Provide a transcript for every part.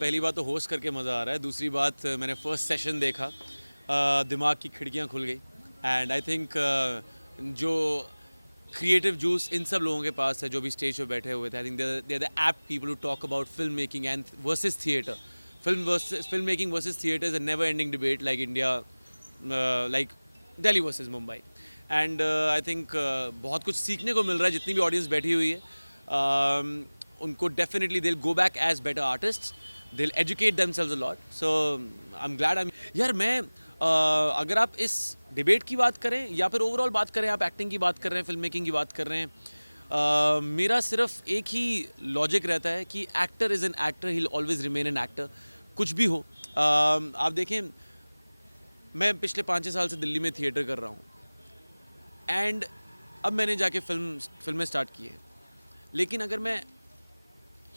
पहली बात तो होस्ट करके मज़ा आ रहा है, दूसरी बात मैंने फर्स्ट सेशन देखा, दिमाग की खिड़कियाँ खुल गई एंड आई थिंक जो क्रिएटिव जूस इन सब लोगों के पास है जो भी स्टेज पे बैठे हुए थे, I think they are the apt people to talk about film making and versus theatre. Film making versus theatre is a never ending debate like India, like Delhi versus Mumbai. And I think बहुत कुछ सीखने को मिल रहा है जितनी भी audience बैठी हुई है. उनको definitely they'll go back as better artist, they'll educate themselves a lot. So I am glad. यार मैं अगर आप इस डिबेट की बात करें या फिर ओवरऑल बात करें, आप एक्टिंग की बात कर रहे हैं, फिल्म मेकिंग की बात कर रहे हैं, मेरा सिर्फ एक ही लॉजिक रहता है कि actor is an actor, he will always remain an actor. कुछ भी हो. आप देखें, मैं पिछले 5-6 साल से दिल्ली में थिएटर कर रहा हूँ एंड अब मैंने जाके फिल्में स्टार्ट की है. लेकिन अगर मैं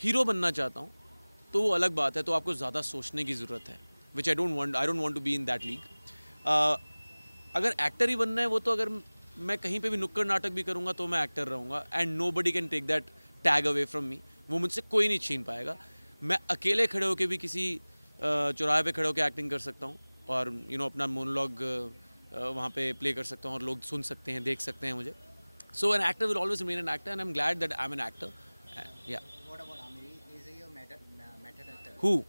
हीरो बनना चाहता हूँ तो वो अलग बात है, तो आपको ज़्यादा सोचने की ज़रूरत है, which I don't want to be in that league. अगर एक्टर ही बनना है, वो तो अगर मैं कहीं पे भी नुक्कड़ नाटक भी करूँगा तो मैं एक्टर रहूँगा and nobody can take that tag away from me. वो मुझसे कोई नहीं छीन पाएगा. मैं अकेले खड़े होकर भी किसी चौराहे पे खड़े होकर एक्टिंग कर सकता हूँ और अपना मोनोलॉग वहाँ पे प्ले कर सकता हूँ और लोग सुन सकते हैं, देख सकते हैं मुझे. So an actor will always remain an actor and I am glad that I am an actor. या हु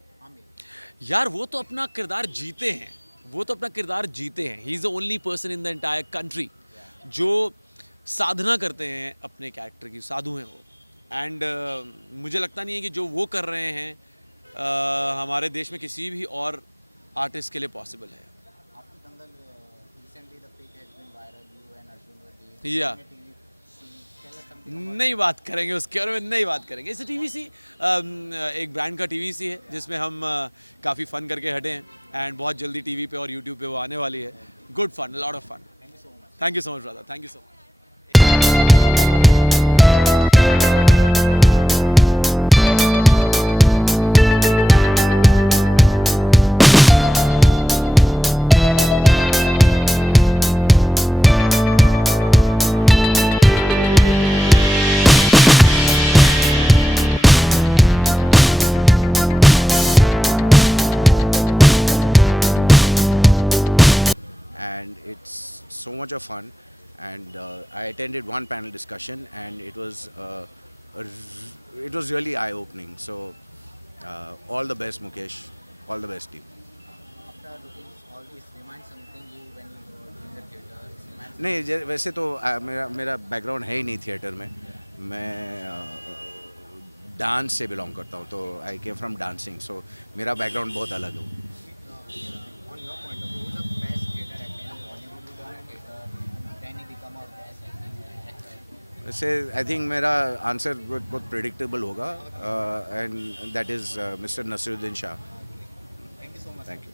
यार, वो तो अपना किरदार जीते हैं, he is the only person in the entire country जो साधना करते हैं अपने कैरेक्टर की. साधु हैं वो. एंड मुझे लगता नहीं है कि जो वो कर रहे हैं हमारे देश में किसी भी और आर्टिस्ट के लिए पॉसिबल है. या नहीं बात करेंगे उसके बारे में, नहीं बात करेंगे. इस टीवीसी एक ब्रांड का टीवीसी है जिसमें हम काफ़ी फ़न करके हटे हैं एंड बहुत जल्दी टीवी पे और यूट्यूब पे वो आने वाली है. Good fun, lot of fun. Thank you so much brother, thank you so much. And it's so much of fun. And I attended one panel discussion, and it was really eye opening. So all the best, Mukesh. All the best, team. After looking all this reminds something you when you were in the theater. It reminds नहीं, वैसे तो मेरा background है ही नहीं theatre में. मैं dance से belong करता हूँ, तो आई केम फ्रॉम डांसिंग. सो मेरा बैकग्राउंड बहुत अलग है. on your point of view, who's the best theater actor in Bollywood who done a theater, then he become a best acting actor? वैसे आई थिंक मेरा आंसर बहुत प्रिडिक्टेबल होगा, and that is mister Naseeruddin Shah. Thank you so much. Thank you.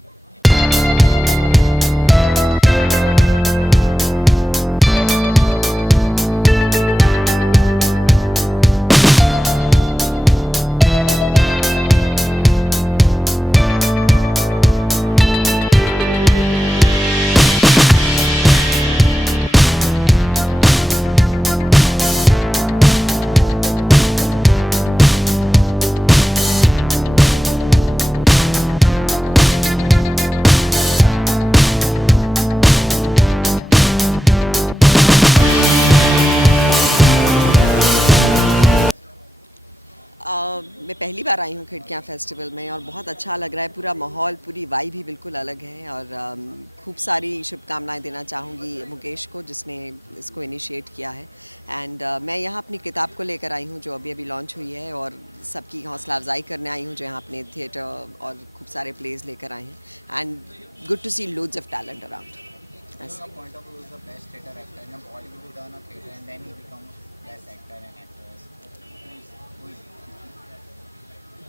मैं पहली बार आई हूँ खिड़कियाँ festival में और बहुत अच्छा लग रहा है. पूरा माहौल, पूरी वाइब भी बिल्कुल अलग है और खूब सारी शुभकामनाएं देना चाहूँगी मुकेश को जिसने इसको इनिशिएट किया है. एंड मैं यहाँ अपनी किताब को लेकर आई हूँ जो अभी अभी लॉन्च हुई है और सबकी हौसला अफजाई करने आई हूँ जो यहाँ अपने थिएटर और खूब सारे प्लेज लेकर आए हैं. And good to see loads of talent around. From your point of view, who's the best theater actor in Bollywood who done a theater and then he become best actor and actress? Who is he?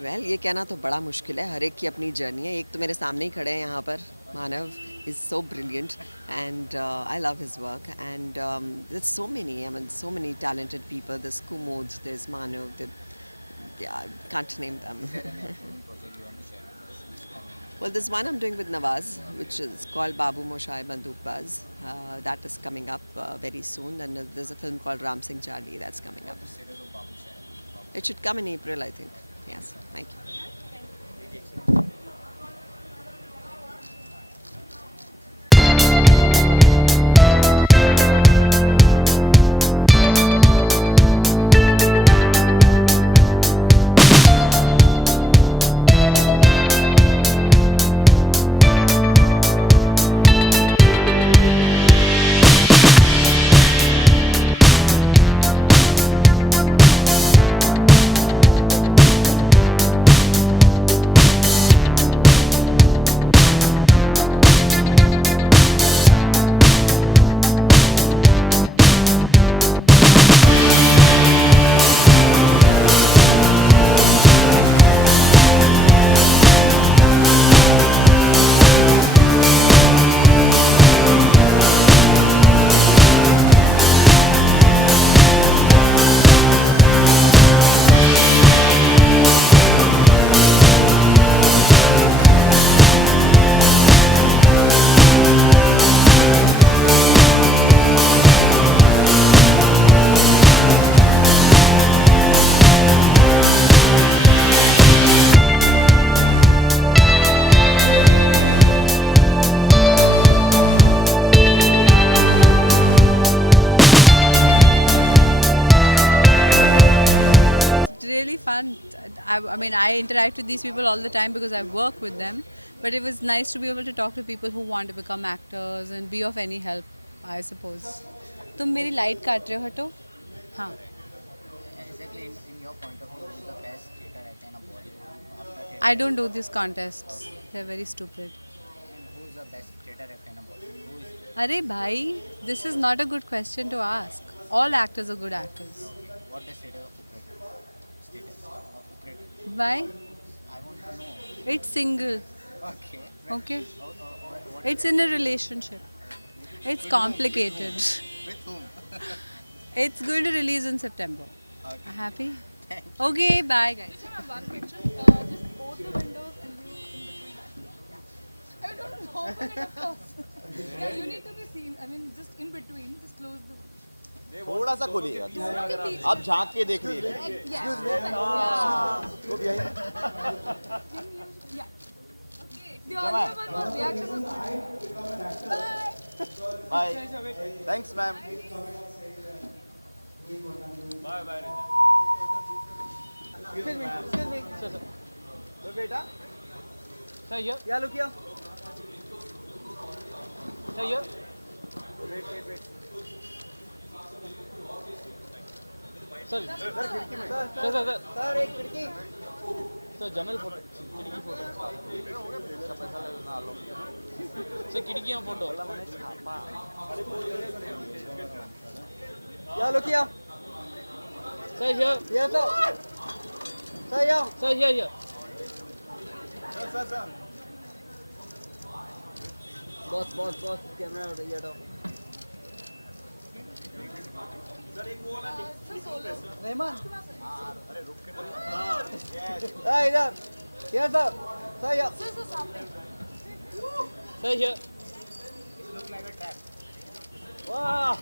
Well ये कहना तो बड़ा मुश्किल है. हर एक की अपनी journey है. एक तो मेरे सामने ही खड़े हैं यहाँ पर, Manav is so brilliant and I love his work. And there's so many talented people. There's Kumud, there's Manav, I can't name them. Project you want to share with us? It's coming. Well, there's one I'm doing with Nawaz, which is called Babu Moshai Bandukbaz. That is coming up very soon. And there's a film called Ram Singh Charlie that's coming up. The status of Babu Shah. It should come in April, I think. Yes, thank you. Big I mean, I interact with these people all the time because I work with them. But it was nice to be able to talk to people who want to become actors and be of any help, I suppose. तुम मेरी light काट रहे हो, हटो. हाँ. Exactly, in your point of view, who is the best theatre actor in a Bollywood after theatre? I don't do these contests. They're very stupid. And who is the best theatre actor in a Bollywood? Who is? अरे भाई, this is not a good question to ask. All actors are good actors. What the status of operator? Status of operator? Why? I want to know. It's single. Okay. Okay. What It's in a relationship. It's complicated. with whom? It's going to release in September. Okay. Happy? Okay, bye guys. One picture, just both the windows and you in between that. I don't know, but of course. Yeah, you need to be seen. I mean, just in between, just close the. थोड़ा सा खोलिएगा दोनों के बीच आप झांक के देख लीजिए Yeah. Okay. The audio one was reaction was good. Bye. Bye thanks ma'am बेटा Sir, here. क्या लो किया Sir, here. Sir, sir. Sir एक खिड़की Sir, जनरल फोटो, खिड़की फोटो. इसका पैसा ना लो. Sir, खिड़कियाँ फोटो. क्या लो किया Sir, here. ये सर सर या Sir, here. बॉस कैमरा उठाइए हटाओ रहमान इधर ये सर या Sir, here. वाह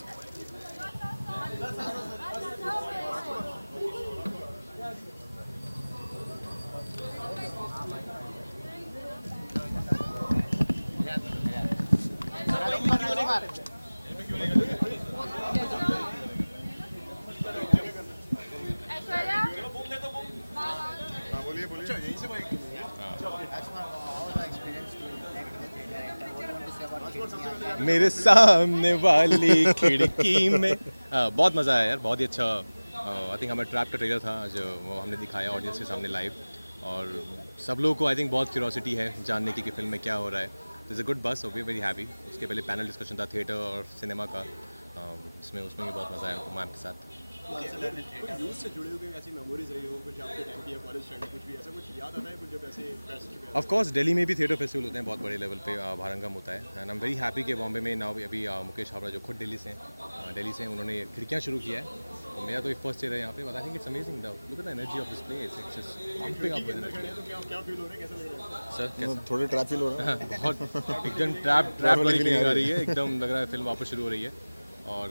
मेरे सामने वाली खिड़की में बहुत मज़ा आया यार बहुत ही अच्छा आई थिंक हमारा ट्रैप का ट्रेलर था जो वो हमने दिखाया ऑडियंस के सामने लाइव और सब लोगों को आई थिंक बहुत क्यूरोसिटी है जानने की कि फिल्म में क्या हो रहा है इज़ अ गुड बस वी वेरी हैप्पी उसके पहले पैनल डिस्कशन था थिएटर और सिनेमा का उसमें भी बहुत मज़ा आया मैम के साथ ऑफ कोर्स दिल्ली में भी थिएटर फेस्टिवल होते हैं बहुत बड़े लेवल पे भारंगम होता है and I am very happy कि बॉम्बे में नाउ अभी मुकेश हावड़ा जो खुद दिल्ली से उन्होंने खिड़कियाँ शुरू किया है तो मेरा तो फर्स्ट ईयर है यहाँ पे but I think it's amazing the look at the energy of this place it's just pumping up sir थोड़े ट्रैप फील हो रहा है बहुत एकदम ट्रैप वाली फीलिंग आ रही है एकदम लग रहा है फिल्म वापस शुरू हो रही है और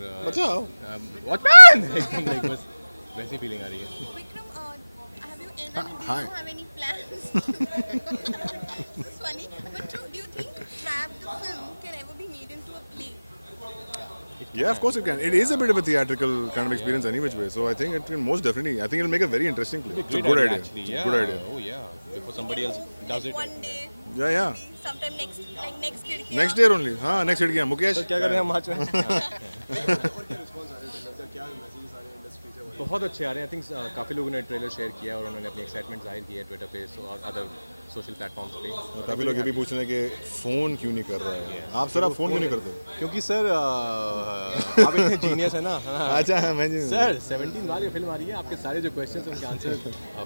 वॉचमैन एकदम लाइक बस वैसी फीलिंग आ रही है Vikram, have you do you Hi. have any plans? This is funny, but do you think Trap the film can ever be made into a play? Yeah, of course it can. It is a bit of a theatrical kind of experience any which way. So I think it can most definitely. I think it'll make a very interesting play. It's a good idea. actually It's a yeah good idea. oh yeah before somebody else does it One day, Yeah. maybe sometime next Khidkiyan. Next year only. हाँ next year Mukesh. क्या कर रहे हैं हम आज में बहुत अच्छे आ रहे हैं आई थिंक काफ़ी लोगों ने ट्रेलर शेयर किया और उन्होंने अपनी एक्साइटमेंट जाहिर की है ट्विटर पे और अदर सोशल प्लेटफॉर्म्स पे काफी लोग ये भी पूछ रहे हैं कि फोन क्यों नहीं कर रहा है आप सर आप फोन क्यों नहीं करते क्योंकि सर आप इतने जीनियस है ना अच्छा मैं जी सर 17 बार ये फिल्म आ रही है आपके सारे जो क्वेश्चंस हैं उनके आंसर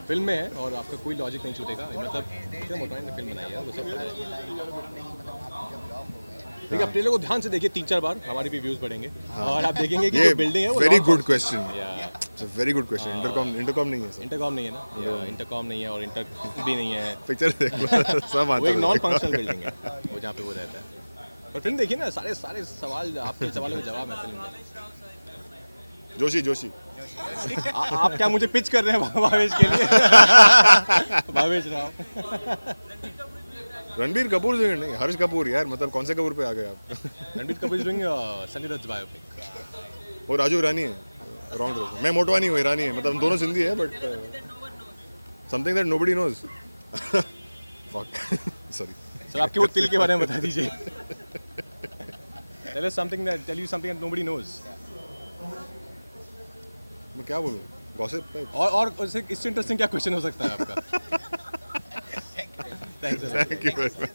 फिल्म में है और आपका कोई लॉजिक नहीं छूटेगा मतलब इतने मोटाई ने फिल्म बनाई है वो सब देखिए आप ट्रेलर को ध्यान से देखिए 3-4 बार हमारे भी व्यूज बढ़ेंगे और आप देखेंगे कि जो बिल्डिंग है वो वेरी गुड क्वेश्चन या it's a very good question intercom नहीं है सर इंटरकॉम नहीं है ना या इंटरकॉम नहीं है और इंटर भी नहीं है पिक्चर देख लो सब वो एक नॉन आता है फंक्शनल बिल्डिंग है वो जहाँ पे वो रहता है और फिल्म देखिए ना सारे सवाल आपके सवालों का जवाब है फिल्म में जोशी आप क्या मुझे पिच कर रहे हैं भावेश के लिए भावेश राव रणबीर कपूर से नहीं हर्ष कपूर यार मतलब कौन से कपूर पे आ गए आप Ranbir Kapoor is doing Sunny Dutt biopic वो राजू ईरानी है रॉन्ग मैं मोटवानी हूँ ईरानी है मतलब हम दोनों सिंधी है but Something that nobody knows. Fuck. Sorry. Sir आपके वो तिल के बारे में बता दीजिए. Tell you something that nobody knows. मैं क्या बोलूँ? Gossip type. और इससे इंटरेस्टिंग क्या क्वेश्चन हो सकता है आपका? Thank you very much.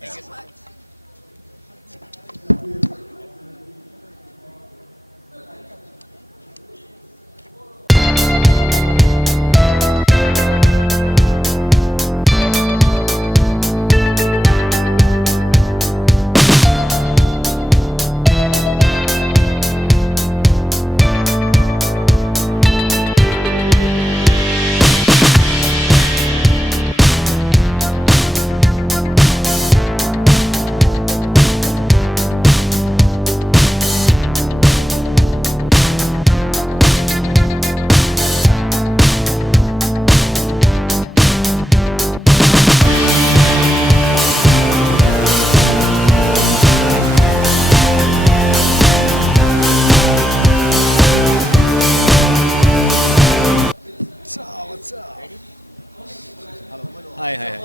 हाय हाय हाय.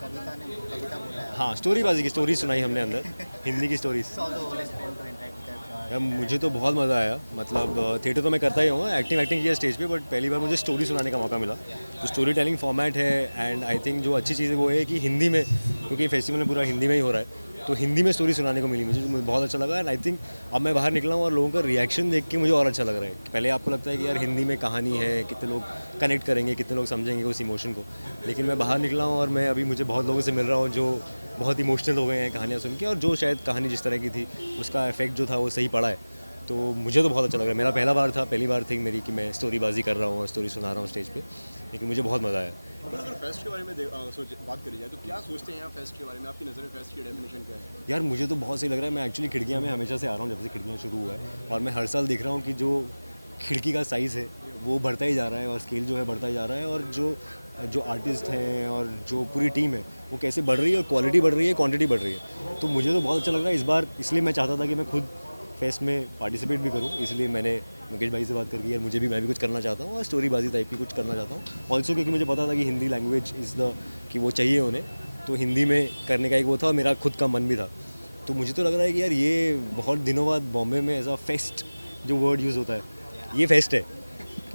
कविता बोला है. हाँ, स्टोरीबाजी की स्टोरी सुनाई हमने अंदर, हिंदी की stories. It's also always fun to interact with that. यार मुझे तो बहुत मज़ा आया. मतलब थिएटर तो मैं करता ही हूँ, एक्टिंग किया स्टेज पे, बट पहली बार मुझे स्टोरी सुनाने का मौका मिला. तो स्टोरी टेलिंग फॉर्मेट है एंड आई थिंक जो अच्छी चीज़ है वो है कि हिंदी में, क्योंकि फेस्टिवल में पूरा हिंदी में ही हो रहा है, तो हिंदी में स्टोरी सुनाने को मिली मुझे बहुत अच्छा लगा. एंड आई थिंक अब मैं बाहर निकला हूँ और लोगों का रिएक्शन देख के मुझे और अच्छा लग रहा है. पहले आपको लगता है कि यार हिंदी में कहानी है, कितने लोग कनेक्ट करेंगे, कितने लोग समझेंगे उस इमोशन को, लेकिन मैं बाहर निकला हूँ और मैं अभी मुझे बहुत लोगों से मिल रहा हूँ जो बहुत इमोशनल हो गए हैं कहानियाँ सुन के, और जो शायद कहानी जिस तरह की थी उसका इफेक्ट जो था वो सही पड़ा है. तो मुझे तो बहुत अच्छा लग रहा है. मेरा पहली बार थी मेरी कि मैं स्टोरीबाजी कर रहा हूँ और स्टोरी सुना रहा हूँ स्टेज पे, लेकिन मुझे बहुत मज़ा आया. अगर फेस्ट के बारे में बात करी जाए तो क्या सोचते हैं यहाँ फेस्ट के बारे में? आपकी नज़र में फेस्ट की डेफिनेशन क्या है? यार मुझे तो बहुत सही लग रहा है. मैं एक्चुअली खिड़कियाँ में हमेशा से आ रहा हूँ, जब से खिड़कियाँ शुरू हुआ है, और मैं हर साल देख रहा हूँ कि जो खिड़की का साइज़ है वो बढ़ता ही जा रहा है और स्केल जो है बढ़ता ही जा रहा है, और जो आर्टिस्ट हैं और जो पूरी टीम है वो कैसे बढ़ रही है, और क्वालिटी बढ़ रही है, क्वांटिटी बढ़ रही है. तो मुझे तो बहुत अच्छा लग रहा है इस बार. इसलिए मैं चाहता था कि मैं खुद फेस्ट में पार्टिसिपेट भी करूं, इसलिए मैंने मुकेश भाई से बात करके यार मैं भी कुछ करना चाहता हूँ और स्टोरीबाजी टाइप की कुछ करना चाहता हूँ. ऑल्सो क्योंकि मुझे पता था कि हिंदी लैंग्वेज इज़ द कि वो चाहिए उन्हें, तो हिंदी में करने का एक वो था, और मेरा खुद का मन भी था. तो मुझे तो लग रहा है कि यार ये बहुत दिनों बाद बॉम्बे में ऐसा फेस्ट जो वर्ड यूज़ होता है, ये फेस्ट है.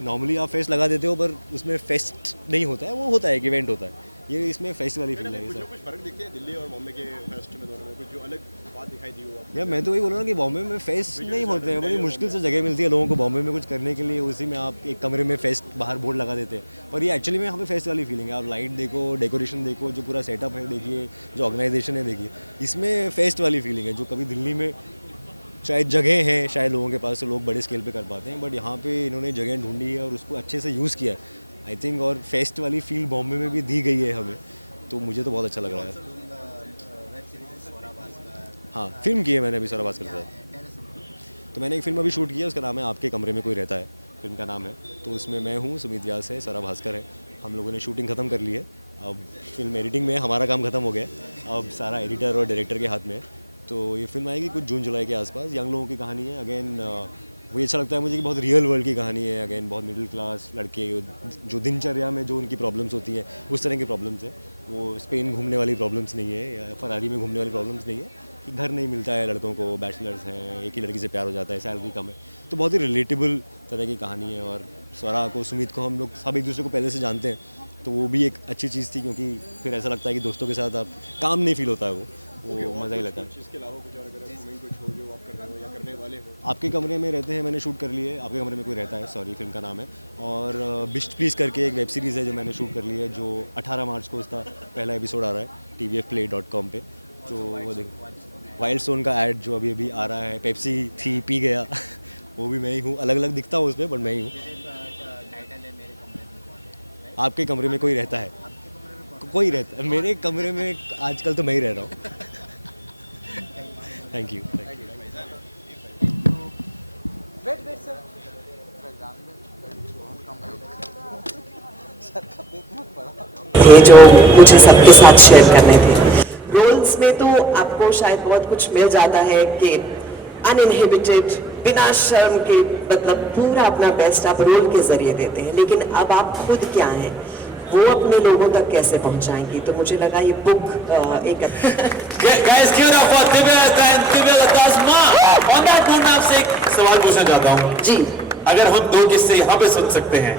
नॉर्मली आप फेस्ट लगा देते हो पर उसमें फेस्ट नहीं होता है, वो होता है एक इवेंट होता है. ये इसमें फेस्ट वाली फील है. कुछ फर्क दिखते हैं दिल्ली और बॉम्बे के फेस्ट में, दोनों में कुछ जो अलग बात दिखाई दी हो? यार मैं तो वही बोल रहा हूँ कि बॉम्बे में फेस्ट नहीं होते हैं. बड़ी मुश्किल से जगह मिलती है लोगों को बॉम्बे में कुछ करने के लिए, उसी में आप एक कमरे में फेस्ट बाहर बोर्ड लगा देते हैं. पर ये एक्चुअली में यहाँ पे फेस्ट वाली फीलिंग है. आप लाइट देखो, डेकोरेशन देखो, जो पूरा सेटअप है देखिए, जो ऑर्गेनाइजेशन है देखिए, इसमें फेस्ट वाली फीलिंग है जो कभी दिल्ली में शायद जगह है शायद लोगों के पास, तो लोग बड़े स्केल पे कर पाते हैं, बट यहाँ पे इन्होंने जगह ढूंढी है और उसको अच्छे से यूज़ किया है आई थिंक, और फेस्ट वाली फील बॉम्बे में भी दी गई है हमें. तो मुझे तो बहुत अच्छा लग रहा है. हाँ, फिल्म की है मैंने अभी सौरभ भास्कर के साथ. तो मैंने एक फिल्म अभी शूट किया, उसका नाम है आपके कमरे में कोई रहता है, फिल्म का नाम है. तो उसमें मैं हूँ, सुमित व्यास है, सौरभ भास्कर है. हम लोगों ने शूटिंग ख़त्म कर ली है, अब फिल्म एडिटिंग में हमारा काम ख़त्म हो गया है, अब सारा एडिटर और डायरेक्टर के हाथ में है. तो ये फिल्म आएगी कुछ जून जुलाई के आसपास. यंग लोगों की कहानी है. अगेन वही अच्छा लगता है मुझे कि बहुत रियल वर्ल्ड की कहानी है. अगेन बहुत मिडिल क्लास लड़के जो दिनचर्या में जो उनकी प्रॉब्लम्स होती हैं उस तरह की प्रॉब्लम्स है. वो स्पेन घूमने वाली प्रॉब्लम्स नहीं है या फरारी में घूमने वाली प्रॉब्लम्स नहीं है कि घर नहीं मिलता है लड़कों को, बैचलर्स हैं, एक ही लड़की से प्यार हो जाता है, सैलरी कम है. तो बहुत ही रिलेटेबल तरह की कहानी है. और स्वरा को, सुमित को हम लोग सब एक दूसरे को पहले से जानते हैं, तो वो भी एक अच्छी चीज़ थी, क्योंकि फिर ऐसा लगता है कि दोस्तों के साथ आप काम नहीं फील होता है, वो मज़ा ही लगता है. इसके अलावा कुछ और अगर कुछ हो जो आप कर रहे हो या करने वाले हो? आपके कमरे में रहते हैं मैंने शूट कर लिए. आपके कमरे में कोई रहता है, सॉरी, फिल्म का नाम है. और बिस्ट प्लीज़ करके एक वेब सीरीज़ है जो मैंने शूट कर ली है, जो 18 मार्च को उसका पहला एपिसोड आ रहा है tvfplay.com पे. तो वो देखो, वाइल्ड स्टोन का ऐड जो अभी आ रहा है, पेप्सी थी पी गया वो भी मैं ही हूँ. अलग अलग दिखता हूँ उसमें, बट मैं ही हूँ. आपके कमरे में कोई रहता है, कोई रहता है मेरे कमरे में आजकल तो मैं ही रह रहा हूँ. Thank you. ये जो मुझे सबके साथ शेयर करने थे. रोल्स में तो आपको शायद बहुत कुछ मिल जाता है कि अनइनहिबिटेड, बिना शर्म के, मतलब पूरा अपना बेस्ट आप रोल के जरिए देते हैं, लेकिन अब आप खुद क्या हैं वो अपने लोगों तक कैसे पहुंचाएंगी। तो मुझे लगा ये बुक एक Guys, give it up for Divya and Divya Datta's mom. On that note, मैं आपसे एक सवाल पूछना चाहता हूँ। जी, अगर हम दो किस्से यहाँ पे सुन सकते हैं,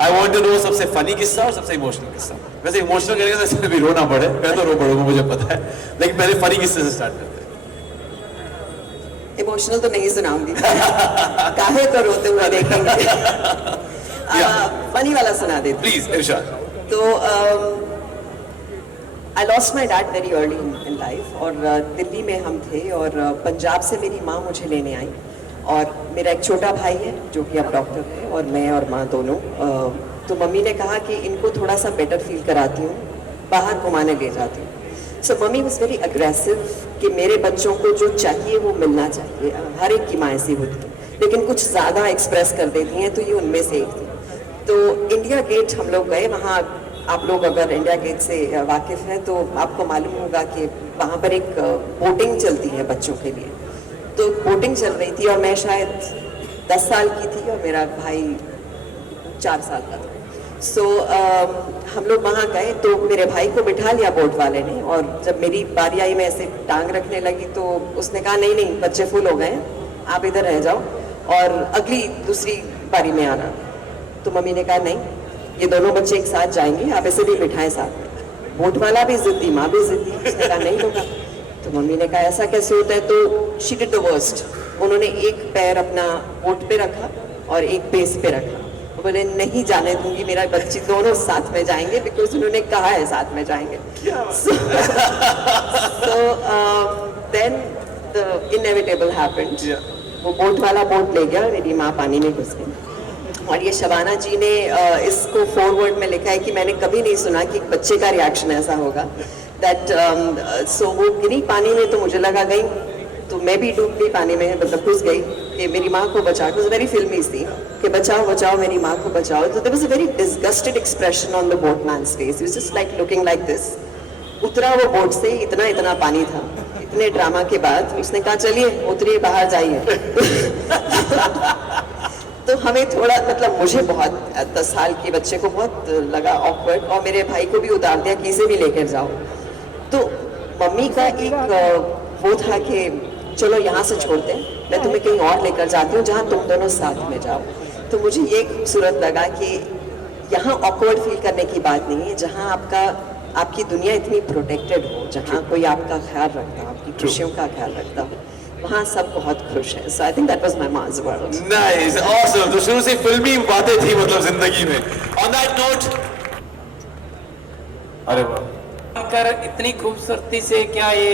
I want to know सबसे फनी किस्सा और सबसे इमोशनल किस्सा। वैसे इमोशनल करेंगे तो इसमें भी रोना पड़े, मैं तो रो पड़ूंगा मुझे पता है, लेकिन पहले फनी किस्से से स्टार्ट करते हैं। इमोशनल तो नहीं सुनाऊंगी काहे को रोते हुए देखेंगे। फनी वाला सुना देती प्लीज इरशाद। तो आई lost my dad very early in life, और दिल्ली में हम थे, और पंजाब से मेरी माँ मुझे लेने आई, और मेरा एक छोटा भाई है जो कि अब डॉक्टर है, और मैं और माँ दोनों। तो मम्मी ने कहा कि इनको थोड़ा सा बेटर फील कराती हूँ, बाहर घुमाने ले जाती हूँ। So mummy was very aggressive कि मेरे बच्चों को जो चाहिए वो मिलना चाहिए। हर एक की माँ ऐसी होती है, लेकिन कुछ ज़्यादा एक्सप्रेस कर देती हैं, तो ये उनमें से एक थी। तो इंडिया गेट हम लोग गए। वहाँ आप लोग अगर इंडिया गेट से वाकिफ़ हैं तो आपको मालूम होगा कि वहाँ पर एक बोटिंग चलती है बच्चों के लिए। तो बोटिंग चल रही थी, और मैं शायद 10 साल की थी और मेरा भाई 4 साल का था। सो हम लोग वहाँ गए, तो मेरे भाई को बिठा लिया बोट वाले ने, और जब मेरी बारी आई मैं ऐसे टांग रखने लगी तो उसने कहा नहीं नहीं बच्चे फुल हो गए हैं, आप इधर रह जाओ और अगली दूसरी बारी में आना। तो मम्मी ने कहा नहीं, ये दोनों बच्चे एक साथ जाएंगे, आप इसे भी बिठाएं साथ में। बोट वाला भी जिद्दी, माँ भी जिद्दी, उसने कहा नहीं होगा। तो मम्मी ने कहा ऐसा कैसे होता है, तो शी डिड द वर्स्ट। उन्होंने एक पैर अपना बोट पे रखा और एक बेस पे रखा, बोले नहीं जाने दूंगी, मेरा बच्चे दोनों साथ में जाएंगे, बिकॉज उन्होंने कहा है साथ में जाएंगे। so then the inevitable happened। वो बोट वाला बोट ले गया और मेरी माँ पानी में घुस गई। और ये शबाना जी ने इसको फॉरवर्ड में लिखा है कि मैंने कभी नहीं सुना कि एक बच्चे का रिएक्शन ऐसा होगा। दैट सो वो गिरी पानी में, तो मुझे लगा गई, तो मैं भी डूब गई पानी में, मतलब घुस गई कि मेरी माँ को बचाओ। इट वाज वेरी फिल्मी सी कि बचाओ बचाओ मेरी माँ को बचाओ। तो there was a very disgusted expression on the boatman's face. He was just like looking like this. उतरा वो बोट से, इतना इतना पानी था। इतने ड्रामा के बाद उसने कहा चलिए उतरिए, बाहर जाइए। तो हमें थोड़ा, मतलब मुझे बहुत 10 साल के बच्चे को बहुत लगा ऑकवर्ड, और मेरे भाई को भी उतार दिया कि इसे भी लेकर जाओ। तो मम्मी का एक वो था कि चलो यहाँ से छोड़ते हैं, मैं तुम्हें कहीं और लेकर जाती हूँ जहाँ तुम दोनों साथ में जाओ। तो मुझे ये खूबसूरत लगा कि यहाँ ऑकवर्ड फील करने की बात नहीं है, जहाँ आपकी दुनिया इतनी प्रोटेक्टेड हो, जहाँ कोई आपका ख्याल रखता है, आपकी खुशियों का ख्याल रखता है, वहाँ सब बहुत खुश हैं। So I think that was my mom's world. Nice, awesome. तो शुरू से फिल्मी बातें थी मतलब जिंदगी में। ऑन दैट नोट, अरे वाह, कर इतनी खूबसूरती से क्या ये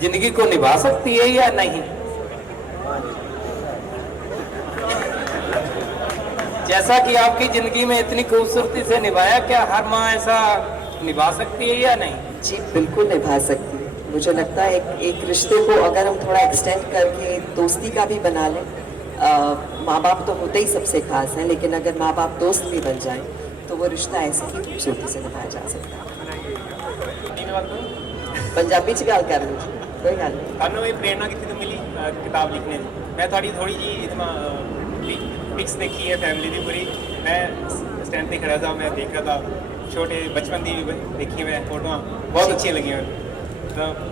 जिंदगी को निभा सकती है या नहीं? जैसा कि आपकी जिंदगी में इतनी खूबसूरती से निभाया, क्या हर माँ ऐसा निभा सकती है या नहीं? जी बिल्कुल निभा सकती है। मुझे लगता है एक रिश्ते को अगर हम थोड़ा एक्सटेंड करके दोस्ती का भी बना लें, माँ बाप तो होते ही सबसे खास हैं, लेकिन अगर माँ बाप दोस्त भी बन जाएं तो वो रिश्ता ऐसे ही खूबसूरती से निभाया जा सकता है। पंजाबी च गल कर रही कोई गल नहीं। ਤੁਹਾਨੂੰ ਇਹ ਪ੍ਰੇਰਣਾ ਕਿੱਥੇ ਤੋਂ ਮਿਲੀ ਕਿਤਾਬ ਲਿਖਣੇ ਦੀ? ਮੈਂ ਤੁਹਾਡੀ ਥੋੜੀ ਜੀ ਪਿਕਸ ਦੇਖੀ ਹੈ, ਫੈਮਿਲੀ ਦੀ ਪੂਰੀ। ਮੈਂ ਸਟੈਂਡ ਤੇ ਖੜਾ था, मैं देख रहा था, छोटे बचपन की देखी है मैं फोटो, बहुत अच्छी लगी मैं।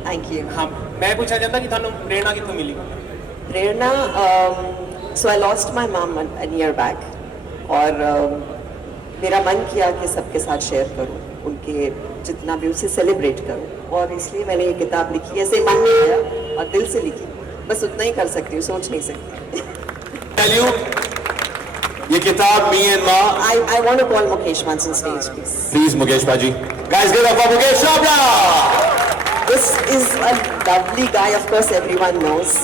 Thank you. हाँ, मैं पूछना चाहता कि ਤੁਹਾਨੂੰ प्रेरणा कितों मिली? प्रेरणा, so I lost my mom an year back, और मेरा मन किया कि सबके साथ शेयर करूं, उनके जितना भी उसे सेलिब्रेट करूं, और इसलिए मैंने ये किताब लिखी। ऐसे मन में आया और दिल से लिखी, बस उतना ही कर सकती हूँ, सोच नहीं सकती। ये किताब मी एंड माँ। I want to call Mukesh once on stage, please. Please Mukesh Baji. Guys, give it up for Mukesh Chopra. This is a lovely guy, of course everyone knows,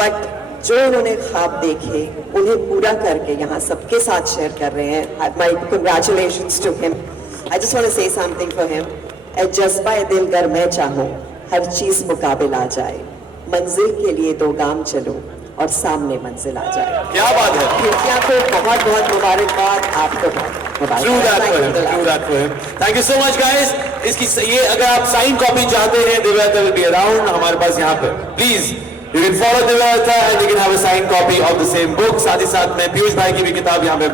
but जो इन्होंने ख्वाब देखे उन्हें पूरा करके यहाँ सबके साथ शेयर कर रहे हैं। My congratulations to him. I just want to say something for him. ऐ जज्बा दिल गर मैं चाहूँ, हर चीज़ मुकाबिल आ जाए, मंजिल के लिए 2 गाम चलूँ और सामने मंजिल आ जाए। क्या बात है। खिड़कियाँ को बहुत बहुत मुबारकबाद, आपको True that for him. True that for him. Thank you so much guys. इसकी ये अगर आप साइन कॉपी चाहते हैं, दिव्या विल बी अराउंड हमारे पास यहाँ पे। Please You can follow Divya Atta and you can have a signed copy of the same book. साथ ही साथ में पीयूष भाई की भी किताब यहाँ पे